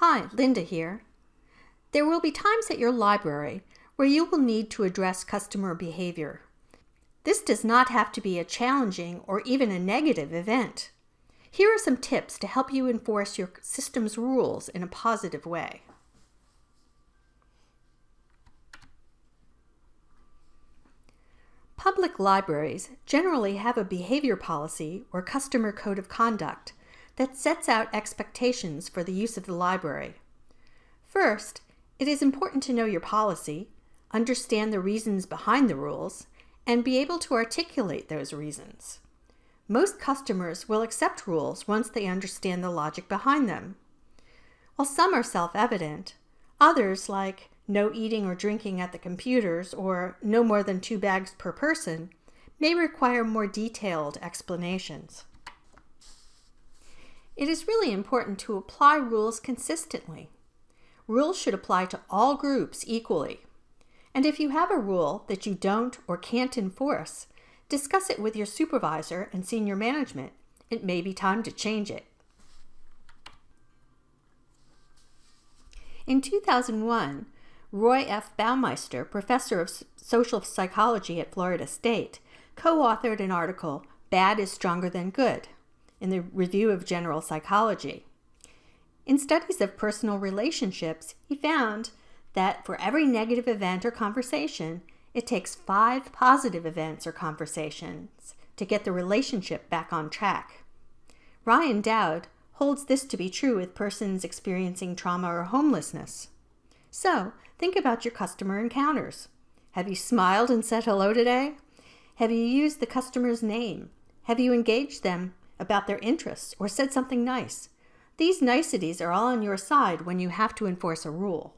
Hi, Linda here. There will be times at your library where you will need to address customer behavior. This does not have to be a challenging or even a negative event. Here are some tips to help you enforce your system's rules in a positive way. Public libraries generally have a behavior policy or customer code of conduct that sets out expectations for the use of the library. First, it is important to know your policy, understand the reasons behind the rules, and be able to articulate those reasons. Most customers will accept rules once they understand the logic behind them. While some are self-evident, others, like no eating or drinking at the computers or no more than 2 bags per person, may require more detailed explanations. It is really important to apply rules consistently. Rules should apply to all groups equally. And if you have a rule that you don't or can't enforce, discuss it with your supervisor and senior management. It may be time to change it. In 2001, Roy F. Baumeister, professor of social psychology at Florida State, co-authored an article, "Bad is Stronger Than Good," in the Review of General Psychology. In studies of personal relationships, he found that for every negative event or conversation, it takes 5 positive events or conversations to get the relationship back on track. Ryan Dowd holds this to be true with persons experiencing trauma or homelessness. So, think about your customer encounters. Have you smiled and said hello today? Have you used the customer's name? Have you engaged them about their interests or said something nice? These niceties are all on your side when you have to enforce a rule.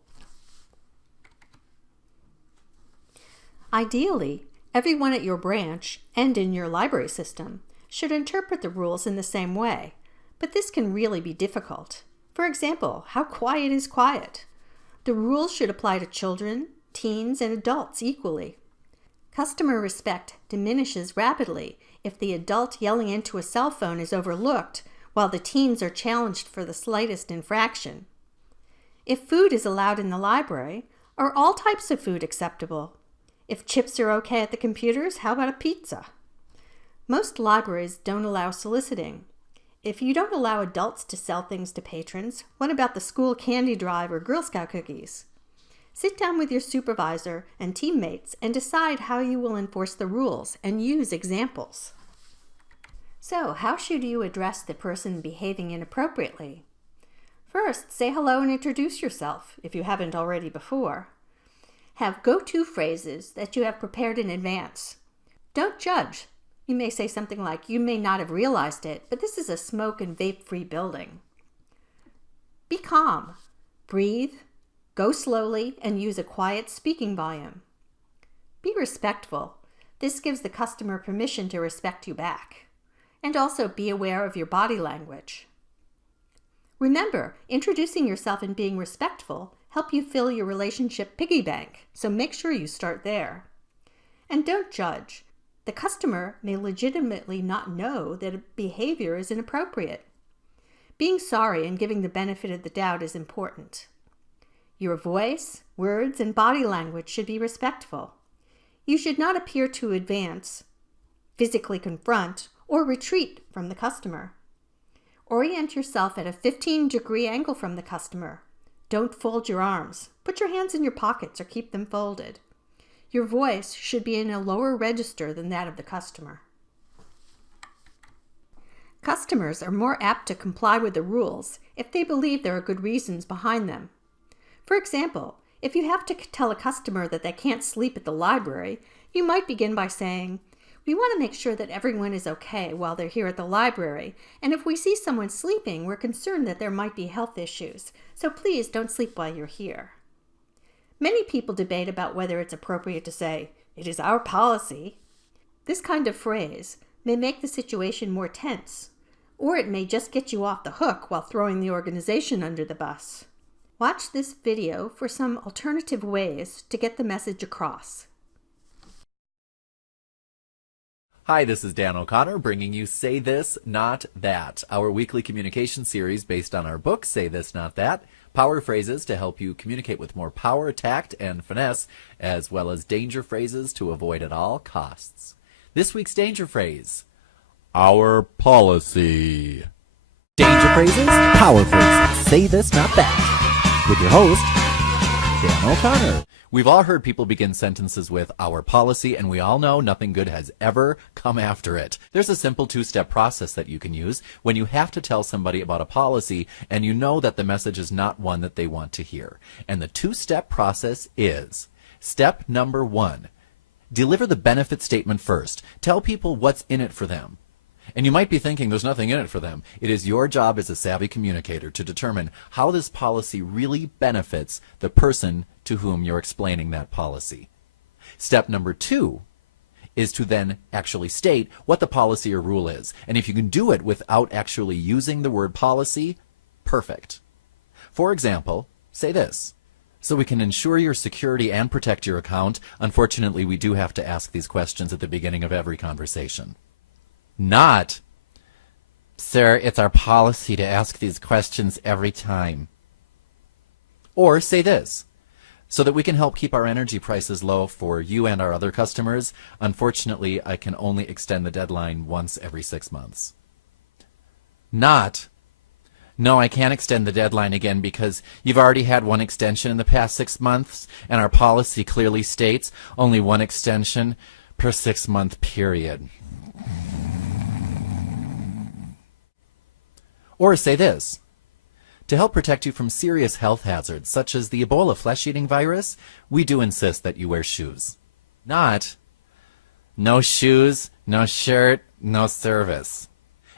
Ideally, everyone at your branch and in your library system should interpret the rules in the same way, but this can really be difficult. For example, how quiet is quiet? The rules should apply to children, teens, and adults equally. Customer respect diminishes rapidly if the adult yelling into a cell phone is overlooked while the teens are challenged for the slightest infraction. If food is allowed in the library, are all types of food acceptable? If chips are okay at the computers, how about a pizza? Most libraries don't allow soliciting. If you don't allow adults to sell things to patrons, what about the school candy drive or Girl Scout cookies? Sit down with your supervisor and teammates and decide how you will enforce the rules and use examples. So, how should you address the person behaving inappropriately? First, say hello and introduce yourself, if you haven't already before. Have go-to phrases that you have prepared in advance. Don't judge. You may say something like, "You may not have realized it, but this is a smoke and vape-free building." Be calm. Breathe. Go slowly and use a quiet speaking volume. Be respectful. This gives the customer permission to respect you back. And also be aware of your body language. Remember, introducing yourself and being respectful help you fill your relationship piggy bank, so make sure you start there. And don't judge. The customer may legitimately not know that a behavior is inappropriate. Being sorry and giving the benefit of the doubt is important. Your voice, words, and body language should be respectful. You should not appear to advance, physically confront, or retreat from the customer. Orient yourself at a 15-degree angle from the customer. Don't fold your arms. Put your hands in your pockets or keep them folded. Your voice should be in a lower register than that of the customer. Customers are more apt to comply with the rules if they believe there are good reasons behind them. For example, if you have to tell a customer that they can't sleep at the library, you might begin by saying, "We want to make sure that everyone is okay while they're here at the library, and if we see someone sleeping, we're concerned that there might be health issues, so please don't sleep while you're here." Many people debate about whether it's appropriate to say, "It is our policy." This kind of phrase may make the situation more tense, or it may just get you off the hook while throwing the organization under the bus. Watch this video for some alternative ways to get the message across. Hi, this is Dan O'Connor bringing you Say This, Not That, our weekly communication series based on our book, Say This, Not That, Power phrases to help you communicate with more power, tact, and finesse, as well as danger phrases to avoid at all costs. This week's danger phrase: our policy. Danger phrases, power phrases, say this, not that. With your host, Dan O'Connor. We've all heard people begin sentences with our policy, and we all know nothing good has ever come after it. There's a simple two-step process that you can use when you have to tell somebody about a policy and you know that the message is not one that they want to hear. And the two-step process is: step number 1, deliver the benefit statement first. Tell people what's in it for them. And you might be thinking there's nothing in it for them. It is your job as a savvy communicator to determine how this policy really benefits the person to whom you're explaining that policy. Step number 2 is to then actually state what the policy or rule is. And if you can do it without actually using the word policy, perfect. For example, say this: so we can ensure your security and protect your account. Unfortunately, we do have to ask these questions at the beginning of every conversation. Not, sir, it's our policy to ask these questions every time. Or say this: so that we can help keep our energy prices low for you and our other customers, unfortunately, I can only extend the deadline once every 6 months. Not, no, I can't extend the deadline again because you've already had one extension in the past 6 months, and our policy clearly states only one extension per 6-month period. Or say this: to help protect you from serious health hazards, such as the Ebola flesh-eating virus, we do insist that you wear shoes. Not, no shoes, no shirt, no service.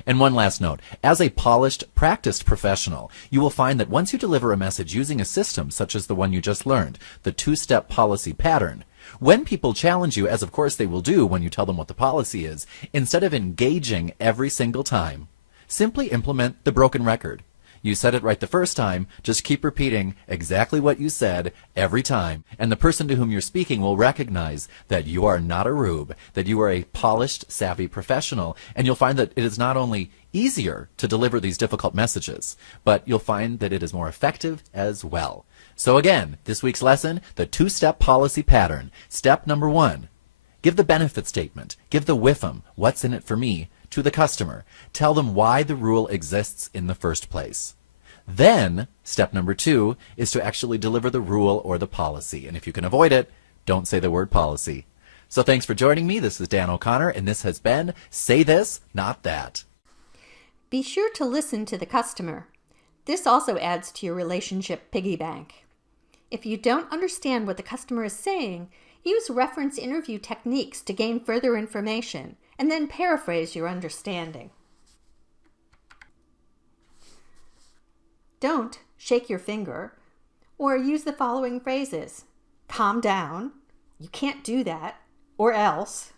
And one last note: as a polished, practiced professional, you will find that once you deliver a message using a system such as the one you just learned, the two-step policy pattern, when people challenge you, as of course they will do when you tell them what the policy is, instead of engaging every single time, simply implement the broken record. You said it right the first time, just keep repeating exactly what you said every time, and the person to whom you're speaking will recognize that you are not a rube, that you are a polished, savvy professional, and you'll find that it is not only easier to deliver these difficult messages, but you'll find that it is more effective as well. So again, this week's lesson: the two-step policy pattern. Step number 1, give the benefit statement, give the WIFM, what's in it for me, to the customer. Tell them why the rule exists in the first place. Then, step number 2 is to actually deliver the rule or the policy. And if you can avoid it, don't say the word policy. So thanks for joining me. This is Dan O'Connor, and this has been Say This, Not That. Be sure to listen to the customer. This also adds to your relationship piggy bank. If you don't understand what the customer is saying, use reference interview techniques to gain further information, and then paraphrase your understanding. Don't shake your finger, or use the following phrases: calm down, you can't do that, or else,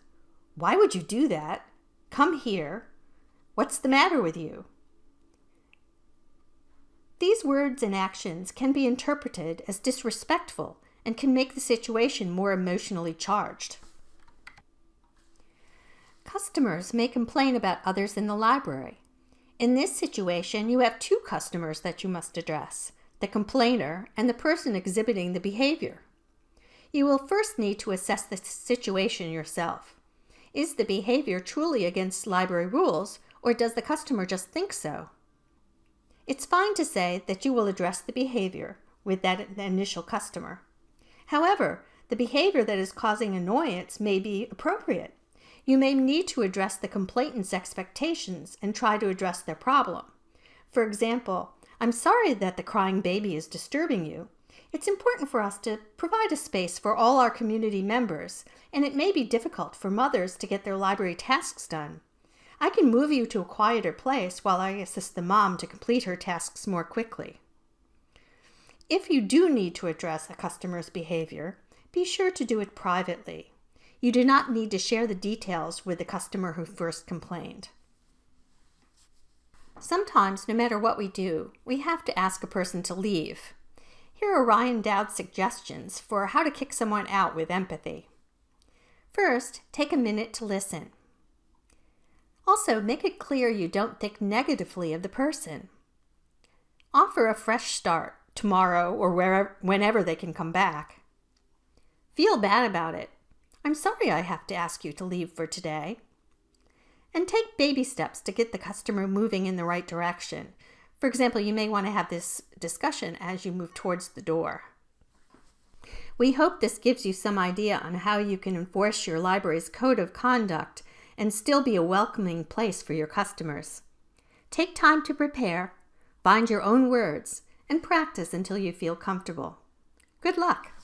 why would you do that, come here, what's the matter with you? These words and actions can be interpreted as disrespectful and can make the situation more emotionally charged. Customers may complain about others in the library. In this situation, you have 2 customers that you must address: the complainer and the person exhibiting the behavior. You will first need to assess the situation yourself. Is the behavior truly against library rules, or does the customer just think so? It's fine to say that you will address the behavior with that initial customer. However, the behavior that is causing annoyance may be appropriate. You may need to address the complainant's expectations and try to address their problem. For example, I'm sorry that the crying baby is disturbing you. It's important for us to provide a space for all our community members, and it may be difficult for mothers to get their library tasks done. I can move you to a quieter place while I assist the mom to complete her tasks more quickly. If you do need to address a customer's behavior, be sure to do it privately. You do not need to share the details with the customer who first complained. Sometimes, no matter what we do, we have to ask a person to leave. Here are Ryan Dowd's suggestions for how to kick someone out with empathy. First, take a minute to listen. Also, make it clear you don't think negatively of the person. Offer a fresh start. tomorrow or whenever they can come back. Feel bad about it. I'm sorry I have to ask you to leave for today. And take baby steps to get the customer moving in the right direction. For example, you may want to have this discussion as you move towards the door. We hope this gives you some idea on how you can enforce your library's code of conduct and still be a welcoming place for your customers. Take time to prepare, find your own words, and practice until you feel comfortable. Good luck!